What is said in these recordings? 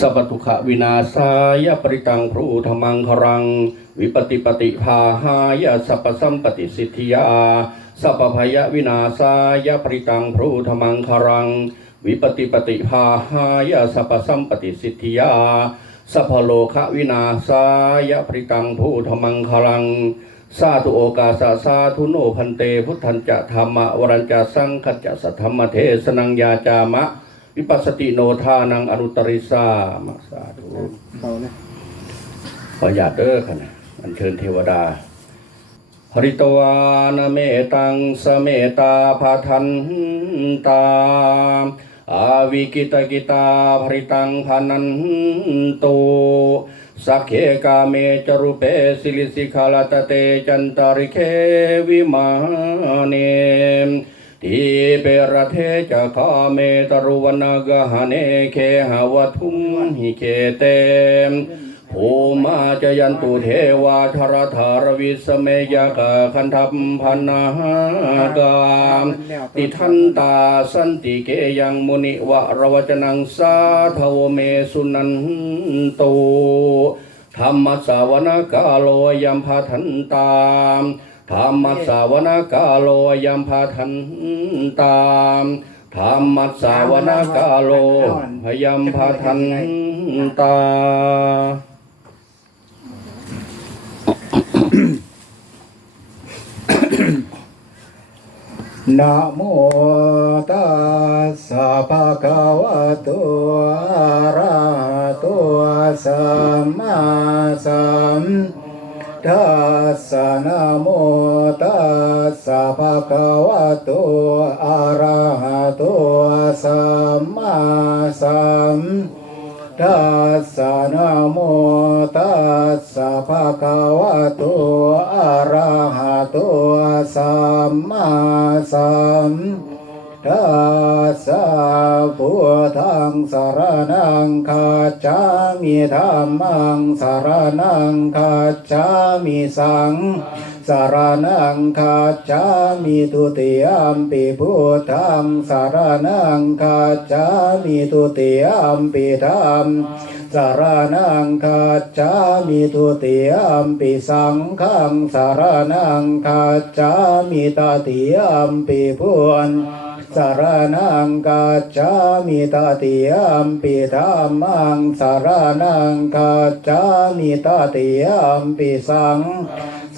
สัพพทุขวินาศายปริตังพรูธมังครัง วิปติปติภาหายสัพสัมปติสิทธิยาสัพพยวินาศายปริตังพรูธมังครัง วิปติปติภาหายสัพสัมปติสิทธิยาสัพพโลกวินาศายปริตังพรูธมังครังสาธุโอกาสาสาธุโนพันเตพุทธันจะธรรมะวรัญจะสังคัจจะสัทธรรมเทสนังยาจามะ วิปัสสติโนทานังอนุตริสามาสาธุเขาเนี่ยขอญาตเด้อค่ะนะอัญเชิญเทวดาหริตวานเมตังสเมตาภาทันตาอาวิกิตกิตาภริตังพานันโตสักเคกาเมจรุเปสิลิสิขลตเตจันตาริเควิมาเน ทีเปรเทจะคาเมตรุวนากหเนเคหวทุมหิเคเตมภูมาจยันตุเทวาธรธารวิสเมยกะคันทัพพันนากามติทันตาสันติเกยังมุนิวะรวจนังสาทวเมสุนันโตธรรมสาวนกาโลยัมพาทันตาม ธรรมสาวนากาโลยัมพาทันตามธรรมสาวนากาโลพยัมพาทันตานะโมตัสสะภะคะวะโตอะระหะโตสัมมาสัมพุท ทัสสะนะโมตัสสะภะคะวะโตอะระหะโตสัมมาสัมทัสสะนะโมตัสสะภะคะวะโตอะระหะโตสัมมา สารนังคัจามิธัมมังสารนังคัจามิสังสารนังคัจามิทุติยมปิพุทธังสารนังคัจามิทุติยมปิธรรมสารนังคัจามิทุติยมปิสังฆังสารนังคัจามิตติยมปิพุทธ สารนังคัจามิตติยมปิธรรมังสารนังคัจามิตติยมปิสัง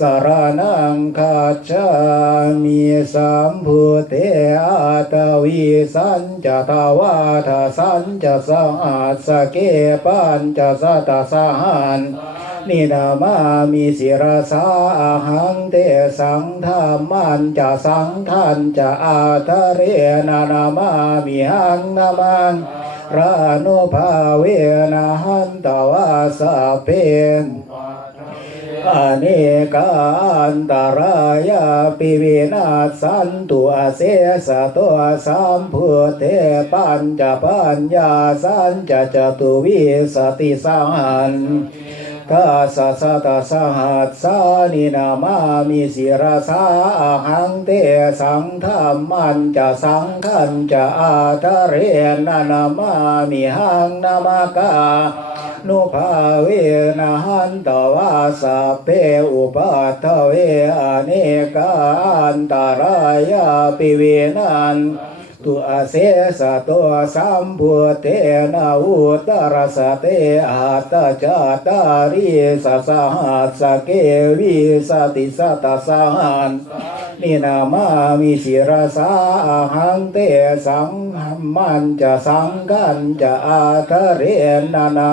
สารนังคัจามิสัมพุเทอาตวิสัญจตวาทสัญจสหัสสเกปัญจสัตตสหัน นินามามิสิรสาอาหังเตสังธรรมันจะสังทันจะอาทะเรนานามามิหังนามังรานุภาเวนะหันตวาสะเพนอเนกาอันตรายาปิวินาสันตุอเสสะตัวสัมพุเทปัญจปัญญาสัญจะจตุวิสติสังหัน กาสะสะตะสหัสสานินามามิสิรสาอาหังเตสังธรรมันจะสังขันจะอาทะเรนานามามิหังนามกานุภาเวนะหันตวาสเพอุปัฏฐเวอเนกาอันตรายาปิเวนัน ตุอาเสสะตัวสัมพุเทนาอุตรสะเตอาตจาตาริสสหัสเกวิสติสตสหันนินามามิสิรสาหังเตสังหัมมันจะสังกันจะอาทะเรนานา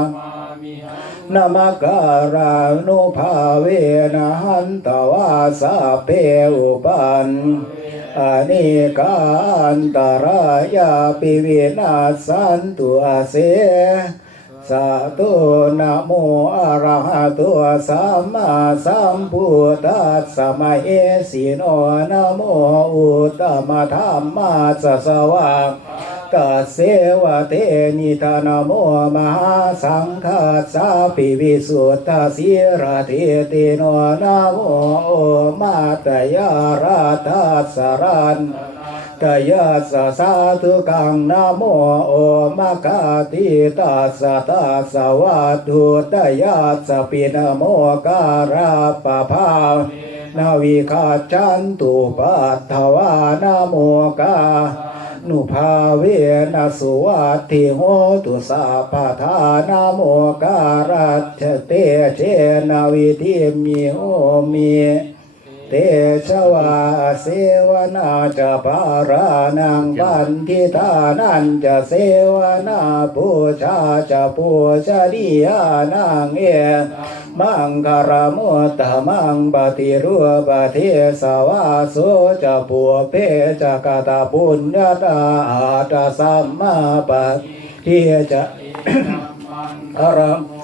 นามการานุภาเวนะหันตวาสะเพอุปัน อเนกาอันตรายาปิวินาสันตุอาเสสาธุนะโมอะระหะโตุสัมมาสัมพุทธัสสะมะเอสีโนนะโมอุตตมะธัมมาสสวะ ตัสเสวะเตนิทานโมมหาสังฆาสาปิวิสุทธาสีระเทติโนนะโมโอมาตยาราทัสารันตยาสสาธุกังนะโมโอมะกาติตาสตาสวัสดุตยาสปินโมการาปะภานาวิคาจันตุปัตถวานะโมกา นุภาเวนัสุวัติโหตุสาปะทานาโมการัตเตเชนาวิธิมิโอมี เตชวาเสวนาจะปารานังปันทิทานันจะเสวนาปูชาจะปูชาดิยานังเอมังคารมุตตะมังปฏิรูปเทสวาโสจะปัวเพจะกตาปุญญาตาอาตาสัมมาปะเทียจะอารม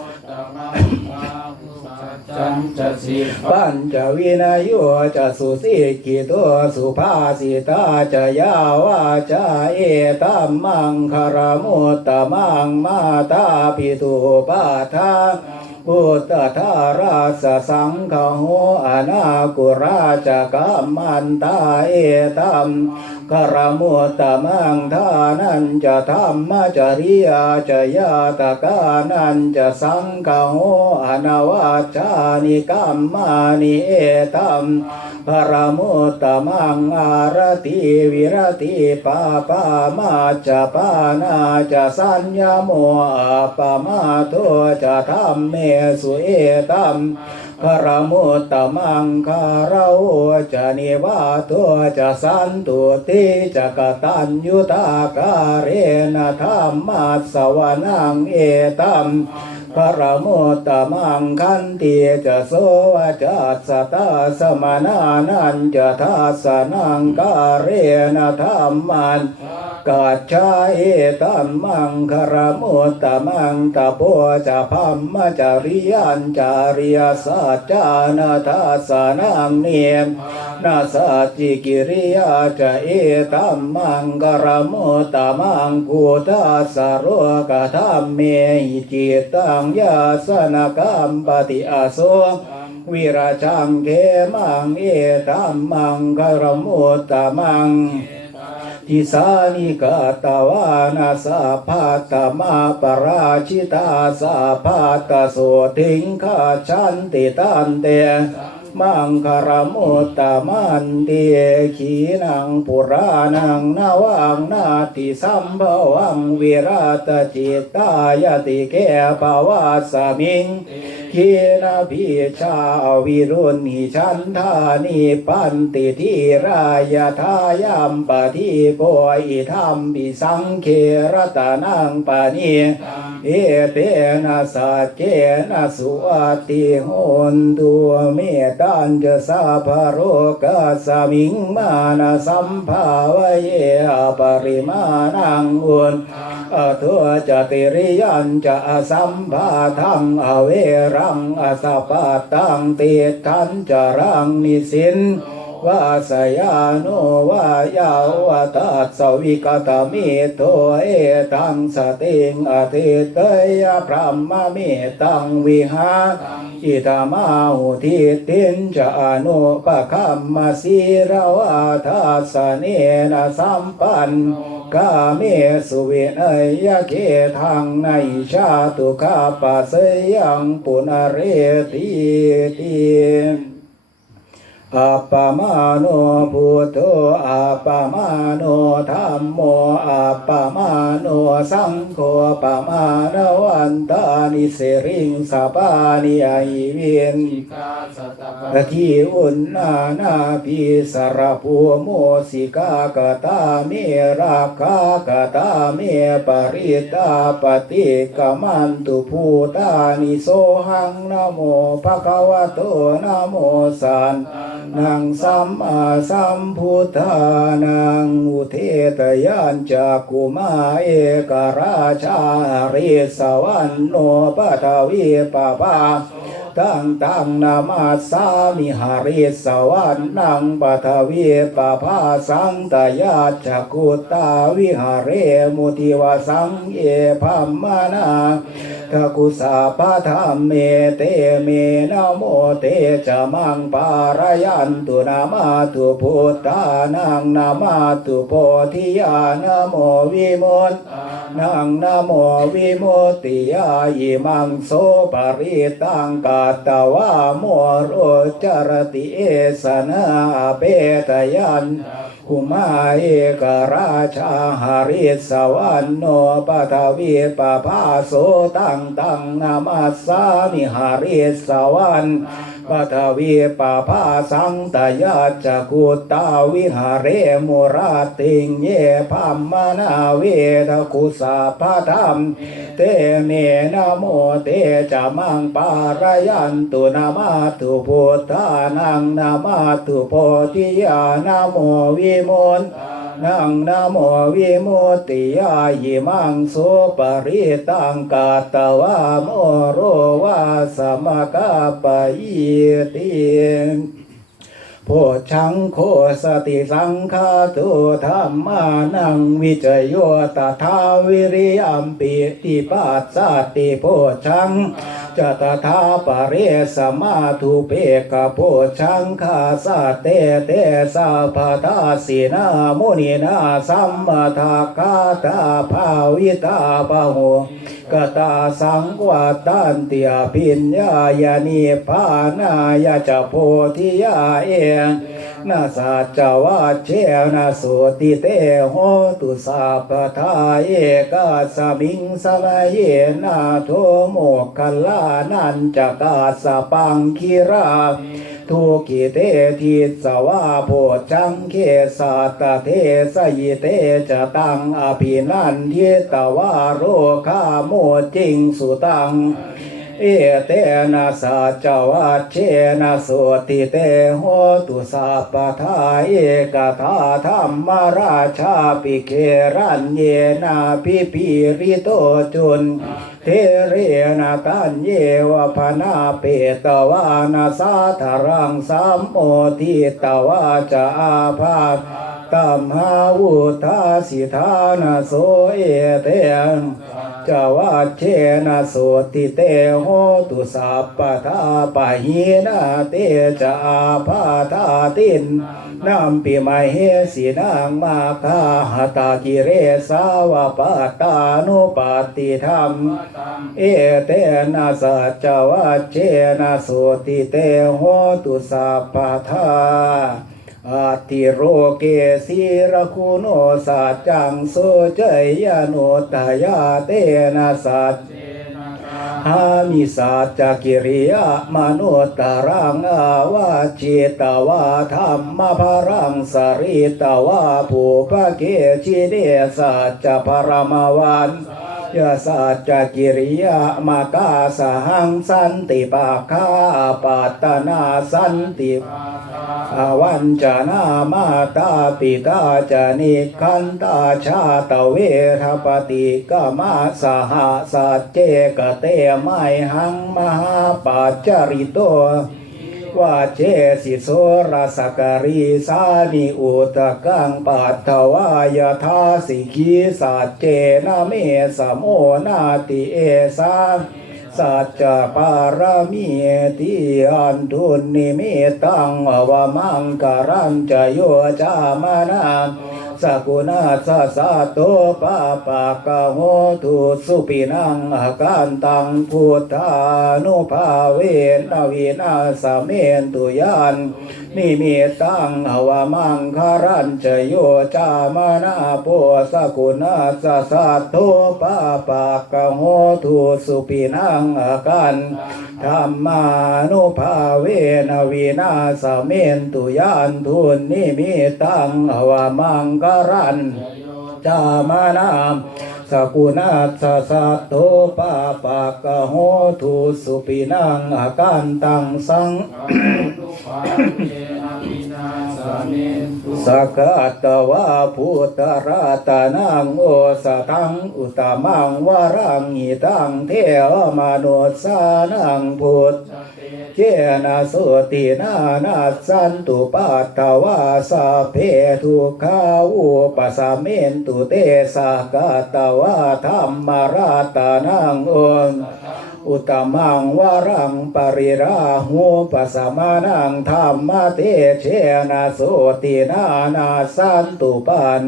จันจะสีปัญจวินัยโยจะสุสิกิโตสุภาสิตาจะยาวาจาเอตัมมังคารมุตตมังมาตาปิตุปาทาพุทธทาราสสังฆโหอนากุราชกัมมันตาเอตัม กรมุตตมังทานันจะธรรมจริยาจะยาตกานันจะสังฆโหอนาวาจานิกัมมานิเอตัมพระมุตตมังอารติวิรติปาปามาจะปานาจะสัญญโมอาปามาโทจะธรรมเมสุเอตัม พระมุตตมังคาราจะนิวาโทจะสันตุติจะกตัญยุตากาเรนธรรมัสสวนังเอตัมพระโมตตมังคันติจะโสวจัสสตาสมานานันจะทัสสนังกาเรนธรรมัน กัจจาเอตัมมังคารมุตตมังตะโพจะพัมมจาริยันจาริยสัจจานาทัสสนังเนียมนาสัจจิกิริยาจะเอตัมมังคารมุตตมังกุทัสสะโรกธรรมเมหิจิตตังยาสนกรรมปฏิอาโสวิราชังเขมังเอตัมมังคารมุตตมัง ทิสานิกาตวานาสาพาตมาปราชิตาสาพาตโสทิงคาชันติตันเตมังคารมุตตมันเตขีนังปุรานังนาวังนาติสัมภวังวิราตจิตตายติแกปวาสมิง ขีนาพิชาวิรุณิชันทานิปันติทีรายทายัมปะทิโกอิธรรมปิสังเครตานังปะนีเอเตนะสัจเจนะสุอาติโหนตัวเมตันจะสาภโรกัสสมิงมานะสัมภาวะเยอปริมาณังอุน อทัวจะติริยันจะอสัมภาทังอเวรังอสปาตังติทันจะรังนิสินวาสยาโนวายาวตัสสวิกตมิโตเอตังสติงอธิเตยพระมะเมตังวิหาอิตามาหุทิตินจะอนุปคัมมาสีราวาทัสสเนนสัมปัน กาเมสุเวนยะเกทังในชาตุคาปัสยังปุนเรติติ อัปปมาโนพุทโธอัปปมาโนธัมโมอัปปมาโนสังโฆปะมาณวันตานิเสริงสปานิไอเวียนตะทีอุนนานาพิสารภูโมสิกากตาเมราคากตาเมปริตาปฏิกมันตุภูตานิโสหังนโมภะคะวะโตนะโมสันนังสัมมาสัมพุทธานังอุเทตยานจากกุมาเอกราชาริสวรรณโนปทวีปะปาตั้งตั้งนามาสามิหาริสวรรนังปทวีปภาสังตยาจักุตาวิหาเรมุทิวสังเอพัมมานา ทะกุสาปะธรรมเมเตเมนะโมเตจะมังปารยันตุนามาตุพุทธานังนามาตุโพธิญาณโมวิมุตนังนะโมวิมุตติยายิมังโสปริตังกาตวาโมโรจรติเอสนาเปตยัน กุมาเอกราชาหาริสวรรณโนปทวีปภาโสตังตังนามาสามิหาริสวรรณ ปทวีปภาสังตยาจกุตาวิหารเรมุราติงเยพัมมนาเวทกุสาพธรรมเตเมนะโมเตจะมังปารยันตุนามาตุพุทธานังนามาตุโพธิญาณโมวิมุต นังนโมวิมุติยายิมังโสปริตังกาตวาโมโรวาสมกาปะยิติโพชังโคสติสังฆาตุธรรมานังวิจโยตถาวิริยัมปิติปัสสติโพชัง จตถาปเรสมาทุเปกโพชังคาสาเตเตสาภาทาสินามุนีนาสัมมาทาคาตาภาวิตาปะโหกตาสังวาตันติอภิญญายานิพานายาจโพธิยาเอง นาสัจวาเชนะสุติเตโหตุสาปทาเอกาสมิงสมัยนาโทโมกขลานันจกาสปังคิราทุกิเตทิสวาโพจังเคสัตเทสยิเตจะตังอภินันทิตวาโรคาโมจิงสุตัง เอเตนะสัจวัชเชนะสุติเตโหตุสัพพทาเอกทาธรรมราชาปิเครันเยนาพิปิริโตจุนเทเรนะตันเยวพนาเปตวานาสาธารังสัมโมทิตวาจะอาภาตัมหาวุธาสิทานาโสเอเต จวัชเชนะโสติเตโหตุสัพปทาปะหีนาเตจะอาภาธาตินนัมปิมาเหสีนางมาคาหตากิเรสาวปัตานุปาติธรรม เอเตนะสัจวัชเชนะโสติเตโหตุสัพปทา อาติโรเกสีระคุโนสัจจังโสเจยโนตายาเตนะสัจหามิสัจจกิริยามนุตตรังอาวาจิตวาธรรมภรังสริตวาภูปะเกชิเดสัจจปรมวันยาสัจจกิริยามากาสหังสันติปาคาปัตตนาสันติอวันจนามาตาปิตาจนิคันตาชาตเวทปติกมาสหสัจเจกเตไมหังมหาปัจจริโต ว่าเจสิโสรสการีสานิอุตกังปัตถวายทาสิกีสัจเจนะเมสโมนาติเอสาสัจจปารมีติอันทุนนิมิตังอวมังการันจโยจามานา สกุณาสสะโตปะปะกะโหตุสุปินังกันตังพุทธานุภาเวนวินาสเมนตุยานนิมิตังอวมังคารันจะโยจามนาโพสกุณาสสะโตปะปะกะโหตุสุปินังอาการธรรมานุภาเวนวินาสเมนตุยานทุนนิมิตังอวมังคารันจามานาม สกุณาสสะโตปะปะกะโหตุสุปินังอาการตังสังทุกขาเยนะปินาสมินตุสกตวาพุทธราตนังโอสตังอุตมังวรังหิตังเทวมนุสานังพุทธ เจนะสตินานาสันตุปัตตวาสาเพทุขาอุปสมเมนตุเตสากตวาธรรมราตานังอนอุตมังวรังปริราหูปสมานังธรรมเตเชนะสตินานาสันตุปัน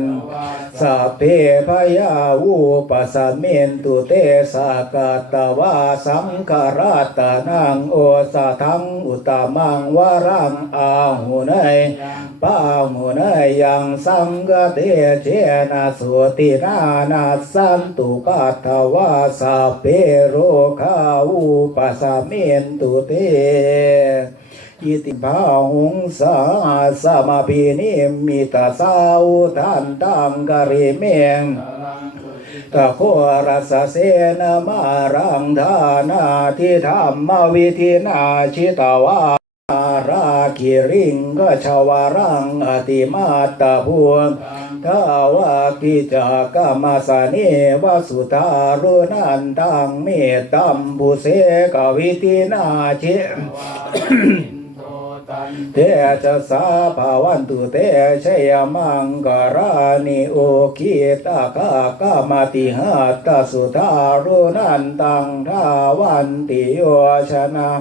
สัพเพพยาวูปสสมเมนตุเตสากาตวาสังคาราตานังโอสะทังอุตมังวรังอาหุเนยปาหุเนยยังสังกเตเจนะสุตินานาสันตุปัตถวาสัพเพโรคาวูปสสมเมนตุเต อิติภาหุงสาสมาพีนิมิตาสาวทันตังกะริเมงตะโครัสเสนมารังธานาทิธรรมวิธินาชิตวาราคิริงก็ชาวารังอติมาตาพูนทาวากิจากามาสเนวสุตารุนันตังเมตตัมบุเสกวิธินาชิต เตจะสาภาวันตุเตชยมังกรานิโอคิตากากามาติหาตสุทารุนันตังทาวันติโยชนะ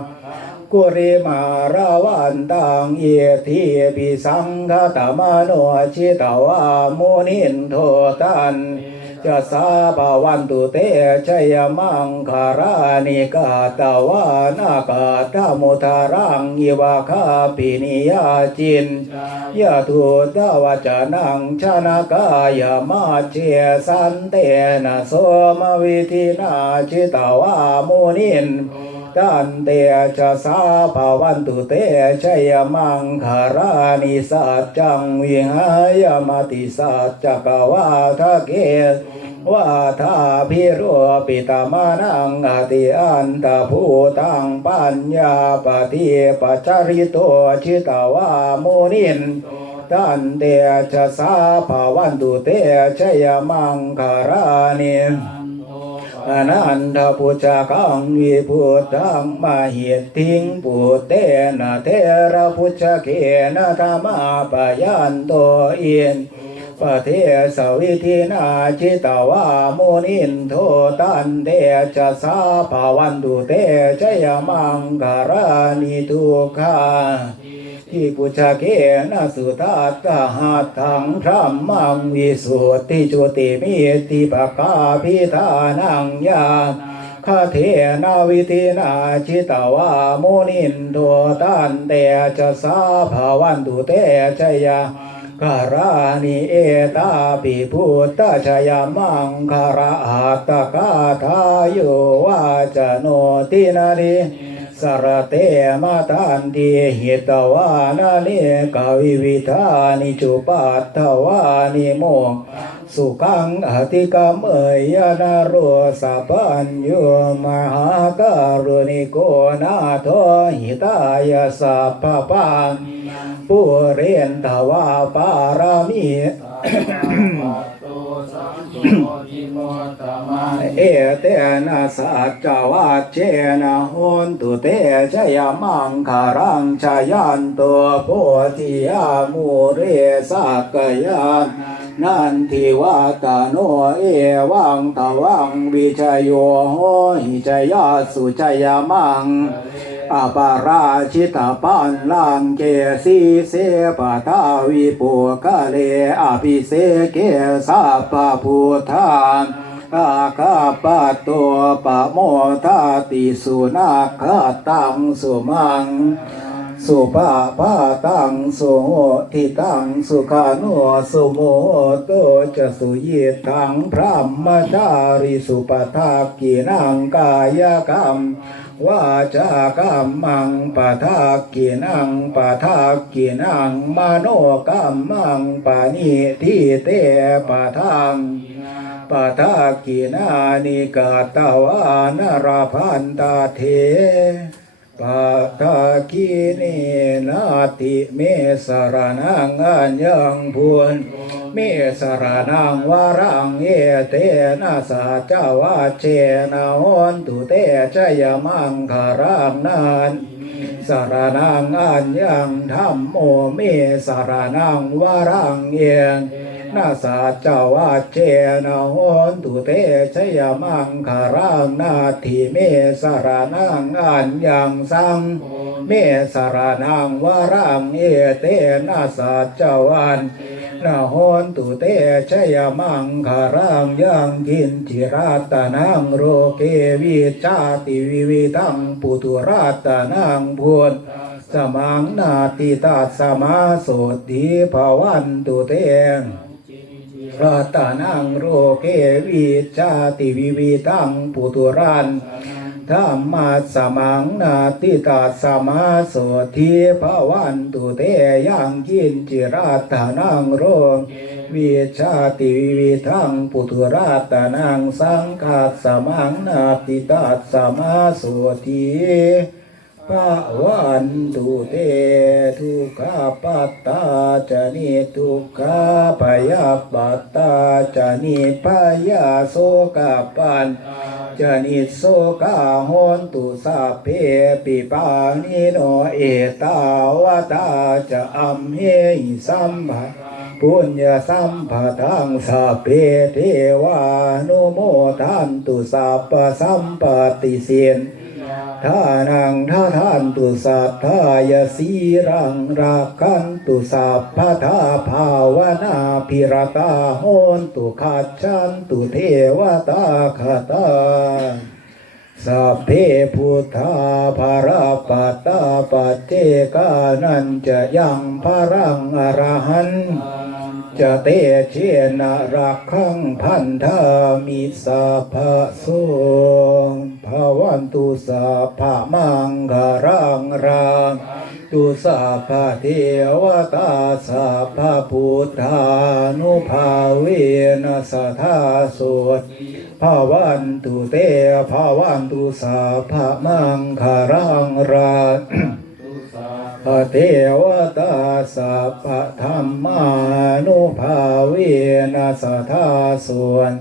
กุริมาราวันตังเยทีปิสังฆตมโนชิตวามุนินโทตัน จะสาบาวันตุเตชัยมังคารานิกาตาวานากาตมุทารังยิวาคาปินิยาจินยะทุตวจนังชนะกายมาเชสันเตนะโสมวิธินาชิตาวามุนิน ตันเตชะสาภาวันตุเตชยมังคารานิสัจจังวิหายมติสัจจกวาทะเกวาทาพิโรปิตามานังอติอันตภูตังปัญญาปฏิปัจจาริโตชิตาวามุนินตันเตชะสาภาวันตุเตชยมังคารานิ อนันทพุชาคังวิพุทธังมาเหิตทิงปุเตนะเทระพุชเกนะธรรมาปยันโตอินปะเทสวิธินาชิตวามุนินโทตันเตจะสาภาวันตุเตชยมังคารานิทุกขา ที่ปุชาเกนะสุทัตาหัตถังพระมังวิสุทธิจุติมิติปกาพิธานังยาคาเทนาวิธินาชิตาวามุนินโทตันเตจะสาภาวันตุเตชยาการานิเอตาปิพุทธชยมังคาราอัตตกาทายโยวาจโนตินาริ สรเตมาตันติหิตวานาเนกวิวิธานิจุปัตถวานิโมสุขังอติกามเอยนาโรสัพัญโยมหาการุณิโกนาโทหิตายสัพพปังปุเรนทวาปารามิ เอเตนะสัจจวัชเชนะโหนตุเตชยมังคารังชยันตัวโพธิยามูเรสักยานนันทิวาตโนเอวังตวังวิชยโยโหหิชยาสุชยมังอาปาราชิตาปันลังเกสีเสปทาวิปุกะเลอภิเสเกสัพพะพุทธาน อาคาปะตัวปะโมทาติสุนาคตังสุมัง สุภาพาตังสุโหทิตังสุขานุสุโมโตจะสุยิทังพระมจาริสุปทากินังกายกรรมวาจากรรมังปะทากินังปะทากินังมโนกรรมังปานิทิเตปะทัง ปทากินานิกาตวานารพันตาเทปะทาคีเนนาติเมสรนังอัญญังพุนเมสรนังวารังเอเตนะสาจาวาเชนะหนตุเตชยมังคารังนันสารนังอัญญังธรรมโมเมสารนังวารังเยง นาสาเจ้าวาเจนะโหนตุเตชยมังคารังนาทิเมสารนังอัญญังสังเมสารนังวารังเอเตนาสาเจ้าวันนาโหนตุเตชยมังคารังยังกินจิราตนังโรเกวิจาติวิวิตังปุตุราตนังพุทธสมังนาติตาสมาโสติภาวันตุเต ราตนังโรเกวิจาติวิวิตังปุตุรันธรรมาสมังนาติตาสมาโสทีภวันตุเตยังกินจิราตานังโรวิชาติวิวิทังปุถุราตานังสังฆาสมังนาติตาสมาโสที ภาวันตุเตทุกขปัตตาจานิทุกขปยาปัตตาจานิปยาโสกปันจนิโสกาหนตุสัพเพปิปานิโนเอตาวตาจะอัมเหหิสัมภะปุญญสัมภะทังสัพเพเทวานุโมทันตุสัพพสัมปติสิน ทานังท่าทานตุสัทธายสีรังรักขันตุสัพพทาภาวนาพิรตาโหนตุขัดชันตุเทวตาคตาสัพเพพุทธาภาราปัตตาปัจเจกานันจะยังพรังอรหันจะเตเชนะรักขังพันธามิสัพพะโส ภาวันตุสัพพะมังคารังรังตุสัพพะเทวตาสัพพะพุทธานุภาเวนะสทาโสดภาวันตุเตภาวันตุสาภามังคารังราพระเทวตาสัพธรรมานุภาเวนัสทาส่วน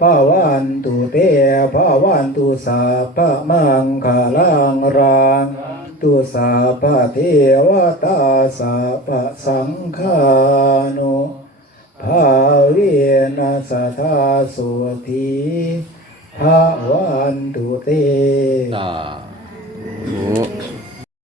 ภาวันตุเตภาวันตุสาภามังคารังรังตุสาภะเทวตาสัพพะสังฆานุภาเวนัสทธาสุธีภาวันตุเตสาธุ